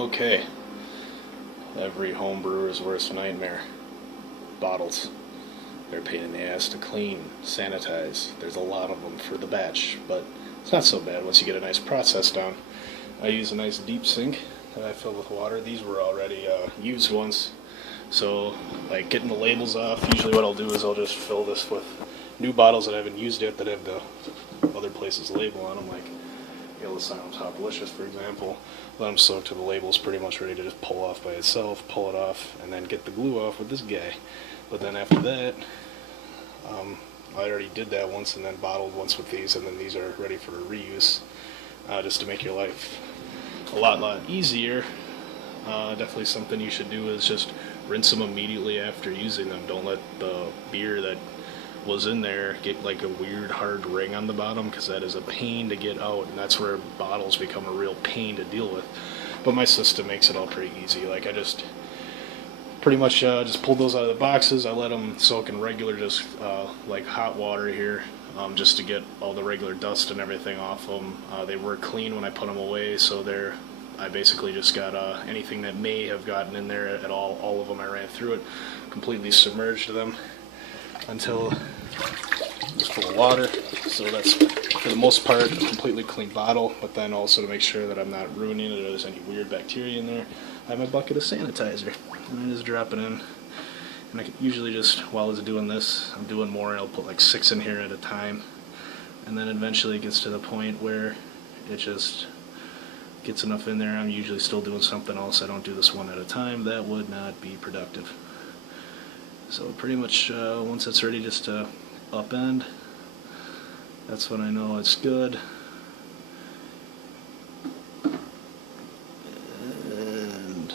Okay, every home brewer's worst nightmare. Bottles. They're a pain in the ass to clean, sanitize. There's a lot of them for the batch, but it's not so bad once you get a nice process down. I use a nice deep sink that I fill with water. These were already used once, so like getting the labels off, usually what I'll do is I'll just fill this with new bottles that I haven't used yet that have the other places label on them, like Asylum Top Delicious, for example. Let them soak to the label's pretty much ready to just pull off by itself, pull it off, and then get the glue off with this guy. But then after that, I already did that once and then bottled once with these, and then these are ready for reuse, just to make your life a lot easier. Definitely something you should do is just rinse them immediately after using them. Don't let the beer that was in there get like a weird hard ring on the bottom, because that is a pain to get out, and that's where bottles become a real pain to deal with. But my system makes it all pretty easy. Like I just pretty much just pulled those out of the boxes. I let them soak in regular just like hot water here, just to get all the regular dust and everything off them. They were clean when I put them away, so I basically just got anything that may have gotten in there at all of them. I ran through it, completely submerged them until it's full of water. So that's, for the most part, a completely clean bottle, but then also to make sure that I'm not ruining it or there's any weird bacteria in there, I have my bucket of sanitizer, and I just drop it in. And I can usually just, while I was doing this, I'm doing more, I'll put like 6 in here at a time, and then eventually it gets to the point where it just gets enough in there. I'm usually still doing something else. I don't do this one at a time. That would not be productive. So pretty much once it's ready just to upend, that's when I know it's good. And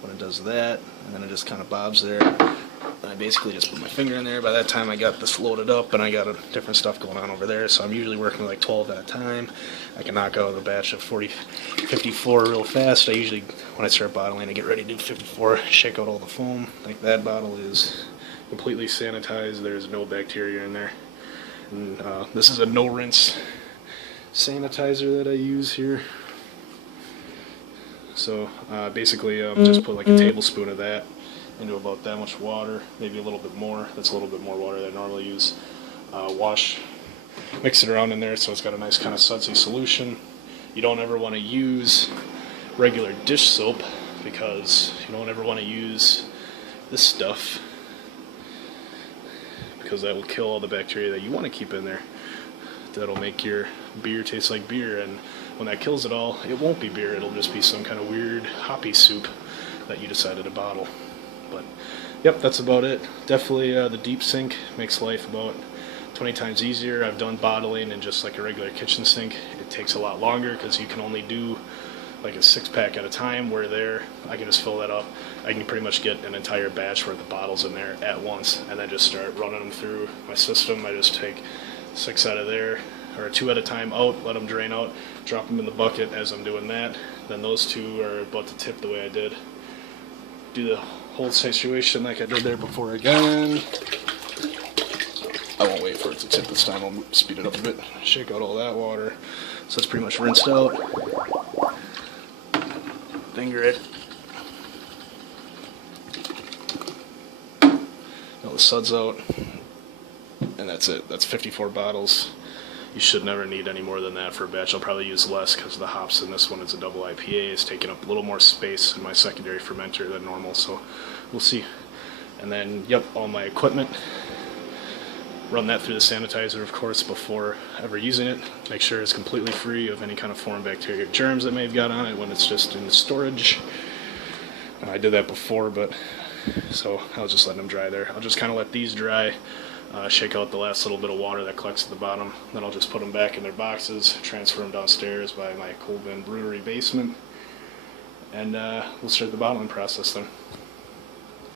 when it does that, and then it just kind of bobs there, and I basically just put my finger in there. By that time I got this loaded up and I got different stuff going on over there, so I'm usually working like 12 at a time. I can knock out a batch of 54 real fast. I usually, when I start bottling, I get ready to do 54, shake out all the foam. Like that bottle is completely sanitized. There's no bacteria in there. And this is a no rinse sanitizer that I use here. So basically just put like a tablespoon of that into about that much water, maybe a little bit more. That's a little bit more water than I normally use. Mix it around in there so it's got a nice kind of sudsy solution. You don't ever want to use regular dish soap, because you don't ever want to use this stuff, because that will kill all the bacteria that you want to keep in there. That'll make your beer taste like beer, and when that kills it all, it won't be beer. It'll just be some kind of weird hoppy soup that you decided to bottle. But yep, that's about it. Definitely the deep sink makes life about 20 times easier. I've done bottling in just like a regular kitchen sink. It takes a lot longer because you can only do like a 6-pack at a time, where there I can just fill that up. I can pretty much get an entire batch worth of bottles in there at once and then just start running them through my system. I just take 6 out of there, or 2 at a time out, let them drain out, drop them in the bucket as I'm doing that. Then those 2 are about to tip the way I did. Do the whole situation like I did there before again. I won't wait for it to tip this time. I'll speed it up a bit. Shake out all that water. So it's pretty much rinsed out. Finger it. All the suds out. And that's it. That's 54 bottles. You should never need any more than that for a batch. I'll probably use less because the hops in this one is a double IPA. It's taking up a little more space in my secondary fermenter than normal, so we'll see. And then, yep, all my equipment. Run that through the sanitizer, of course, before ever using it. Make sure it's completely free of any kind of foreign bacteria or germs that may have got on it when it's just in storage. I did that before, but so I'll just let them dry there. I'll just kind of let these dry. Shake out the last little bit of water that collects at the bottom. Then I'll just put them back in their boxes, transfer them downstairs by my cold bin brewery basement, and we'll start the bottling process then.